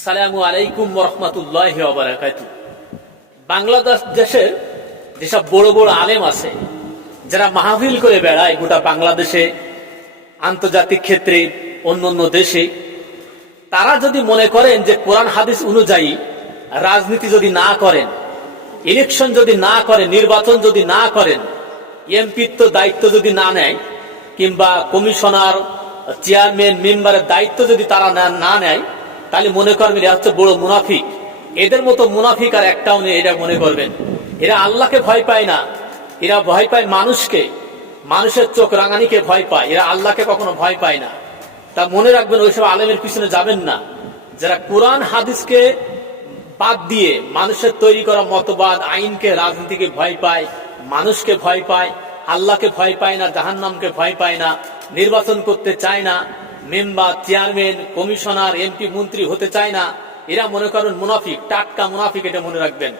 আসসালামু আলাইকুম ওয়া রাহমাতুল্লাহি ওয়া বারাকাতুহু। বাংলাদেশ দেশের যেসব বড় বড় আলেম আছে, যারা মাহফিল করে বেড়ায় গোটা বাংলাদেশে, আন্তর্জাতিক ক্ষেত্রে, অন্য দেশে, তারা যদি মনে করেন যে কোরআন হাদিস অনুযায়ী রাজনীতি যদি না করেন, ইলেকশন যদি না করেন, নির্বাচন যদি না করেন, এমপিত্ব দায়িত্ব যদি না নেয়, কিংবা কমিশনার, চেয়ারম্যান, মেম্বারের দায়িত্ব যদি তারা না নেয়, তাহলে মনে করবেন এরা হচ্ছে বড় মুনাফিক। এদের মতো মুনাফিক আর একটাও নেই, এটা মনে করবেন। এরা আল্লাহকে ভয় পায় না, এরা ভয় পায় মানুষকে, মানুষের চোখ রাঙানিকে ভয় পায়, এরা আল্লাহকে কখনো ভয় পায় না। তা মনে রাখবেন, ওইসব আলেমের পিছনে যাবেন না যারা কোরআন হাদিসকে বাদ দিয়ে মানুষের তৈরি করা মতবাদ, আইনকে, রাজনীতিকে ভয় পায়, মানুষকে ভয় পায়, আল্লাহকে ভয় পায় না, জাহান্নামকে ভয় পায় না, নির্বাচন করতে চায় না, মেম্বার, চেয়ারম্যান, কমিশনার, এমপি, মন্ত্রী হতে চায় না। এরা মনে করেন মুনাফিক, টাটকা মুনাফিক, এটা মনে রাখবেন।